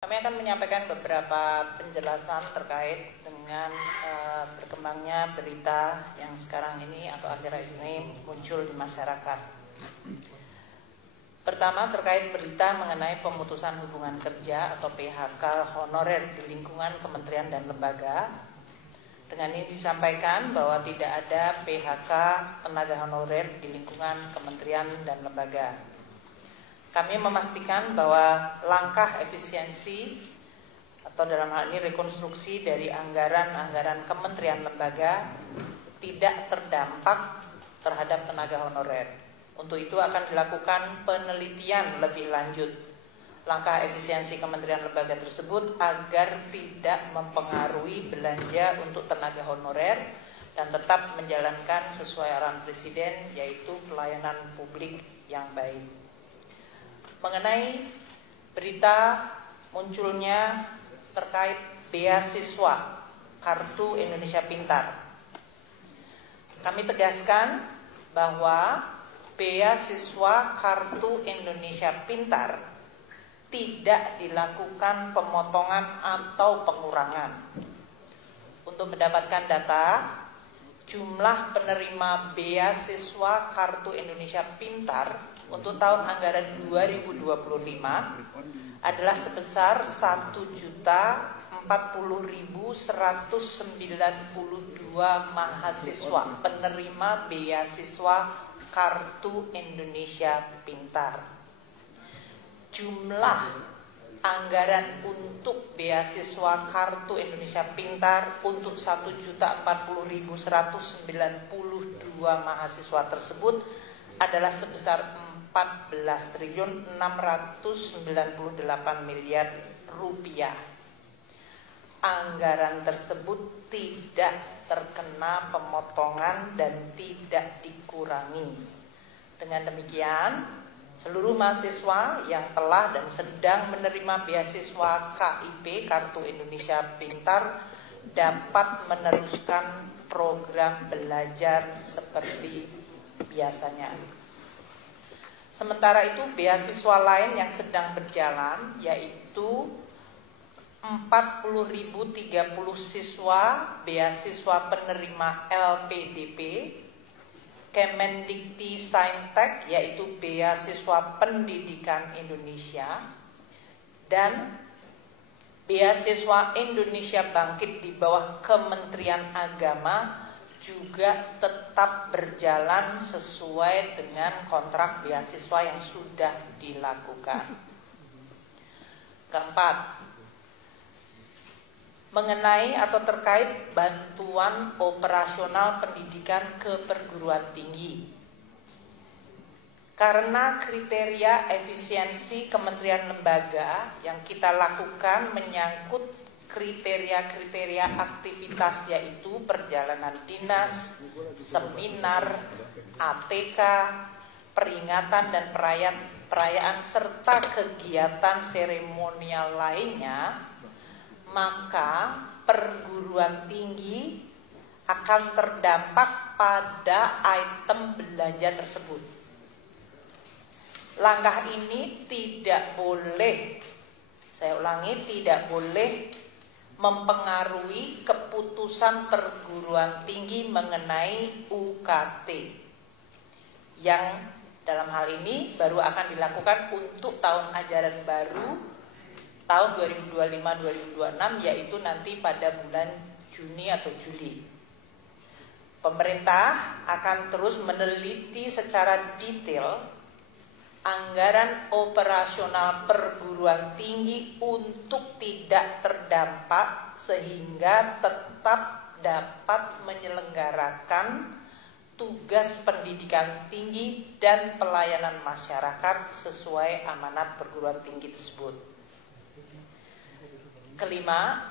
Kami akan menyampaikan beberapa penjelasan terkait dengan berkembangnya berita yang sekarang ini atau akhir-akhir ini muncul di masyarakat. Pertama, terkait berita mengenai pemutusan hubungan kerja atau PHK honorer di lingkungan kementerian dan lembaga. Dengan ini disampaikan bahwa tidak ada PHK tenaga honorer di lingkungan kementerian dan lembaga. Kami memastikan bahwa langkah efisiensi atau dalam hal ini rekonstruksi dari anggaran-anggaran kementerian lembaga tidak terdampak terhadap tenaga honorer. Untuk itu akan dilakukan penelitian lebih lanjut langkah efisiensi kementerian lembaga tersebut agar tidak mempengaruhi belanja untuk tenaga honorer dan tetap menjalankan sesuai arahan Presiden, yaitu pelayanan publik yang baik. Mengenai berita munculnya terkait beasiswa Kartu Indonesia Pintar, kami tegaskan bahwa beasiswa Kartu Indonesia Pintar tidak dilakukan pemotongan atau pengurangan. Untuk mendapatkan data, jumlah penerima beasiswa Kartu Indonesia Pintar untuk tahun anggaran 2025 adalah sebesar 1.040.192 mahasiswa penerima beasiswa Kartu Indonesia Pintar. Jumlah anggaran untuk beasiswa Kartu Indonesia Pintar untuk 1.040.192 mahasiswa tersebut adalah sebesar 14.698 miliar rupiah. Anggaran tersebut tidak terkena pemotongan dan tidak dikurangi. Dengan demikian, seluruh mahasiswa yang telah dan sedang menerima beasiswa KIP Kartu Indonesia Pintar dapat meneruskan program belajar seperti biasanya. Sementara itu, beasiswa lain yang sedang berjalan yaitu 40.030 siswa beasiswa penerima LPDP Kemendikti Saintek, yaitu beasiswa pendidikan Indonesia, dan beasiswa Indonesia Bangkit di bawah Kementerian Agama juga tetap berjalan sesuai dengan kontrak beasiswa yang sudah dilakukan. Keempat, mengenai atau terkait bantuan operasional pendidikan ke perguruan tinggi. Karena kriteria efisiensi kementerian lembaga yang kita lakukan menyangkut kriteria-kriteria aktivitas, yaitu perjalanan dinas, seminar, ATK, peringatan dan perayaan serta kegiatan seremonial lainnya, maka perguruan tinggi akan terdampak pada item belanja tersebut. Langkah ini tidak boleh, saya ulangi, tidak boleh mempengaruhi keputusan perguruan tinggi mengenai UKT yang dalam hal ini baru akan dilakukan untuk tahun ajaran baru tahun 2025-2026, yaitu nanti pada bulan Juni atau Juli. Pemerintah akan terus meneliti secara detail anggaran operasional perguruan tinggi untuk tidak terdampak sehingga tetap dapat menyelenggarakan tugas pendidikan tinggi dan pelayanan masyarakat sesuai amanat perguruan tinggi tersebut. Kelima,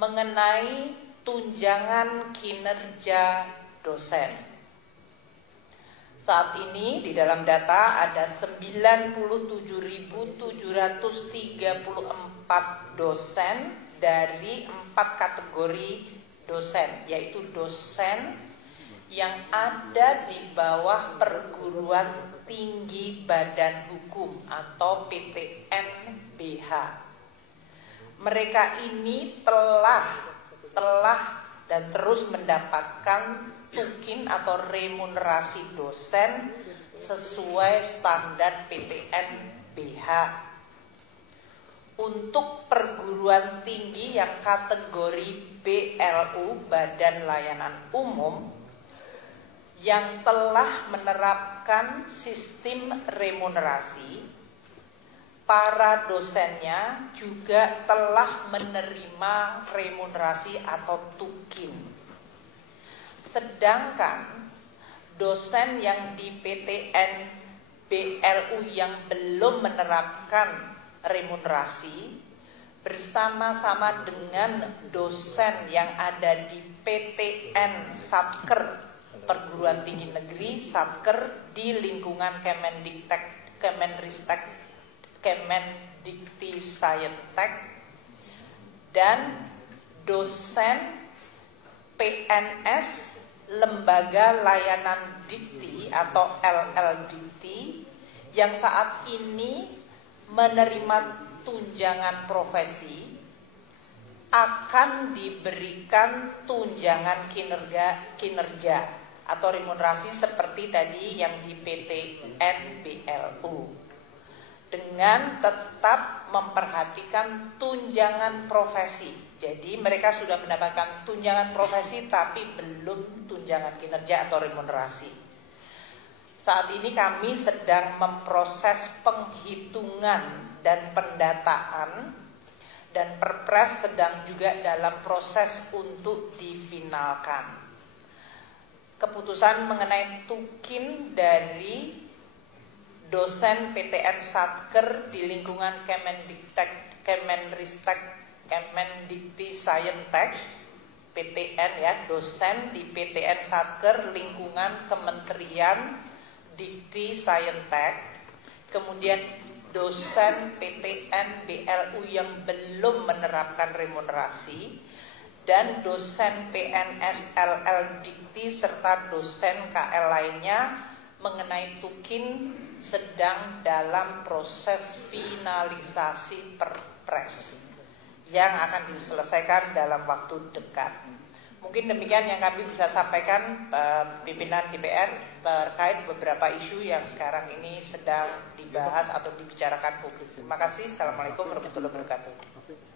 mengenai tunjangan kinerja dosen. Saat ini di dalam data ada 97.734 dosen dari 4 kategori dosen, yaitu dosen yang ada di bawah perguruan tinggi badan hukum atau PTNBH. mereka ini telah dan terus mendapatkan tukin atau remunerasi dosen sesuai standar PTN BH. Untuk perguruan tinggi yang kategori BLU, Badan Layanan Umum, yang telah menerapkan sistem remunerasi, para dosennya juga telah menerima remunerasi atau tukin. Sedangkan dosen yang di PTN BLU yang belum menerapkan remunerasi bersama-sama dengan dosen yang ada di PTN Satker Perguruan Tinggi Negeri Satker di lingkungan Kemendiktek, Kemenristek, Kemendikti Sayentek, dan dosen PNS Lembaga Layanan Dikti atau LLDikti yang saat ini menerima tunjangan profesi akan diberikan tunjangan kinerja atau remunerasi seperti tadi yang di PTN BLU, dengan tetap memperhatikan tunjangan profesi. Jadi mereka sudah mendapatkan tunjangan profesi tapi belum tunjangan kinerja atau remunerasi. Saat ini kami sedang memproses penghitungan dan pendataan, dan Perpres sedang juga dalam proses untuk difinalkan. Keputusan mengenai tukin dari dosen PTN Satker di lingkungan Kemendiktek, Kemenristek, Kemendikti Sayentek, PTN ya, dosen di PTN Satker lingkungan Kementerian Dikti Sayentek, kemudian dosen PTN BLU yang belum menerapkan remunerasi, dan dosen PNS LL Dikti serta dosen KL lainnya mengenai tukin sedang dalam proses finalisasi Perpres yang akan diselesaikan dalam waktu dekat. Mungkin demikian yang kami bisa sampaikan pimpinan DPR terkait beberapa isu yang sekarang ini sedang dibahas atau dibicarakan publik. Terima kasih. Assalamualaikum warahmatullahi wabarakatuh.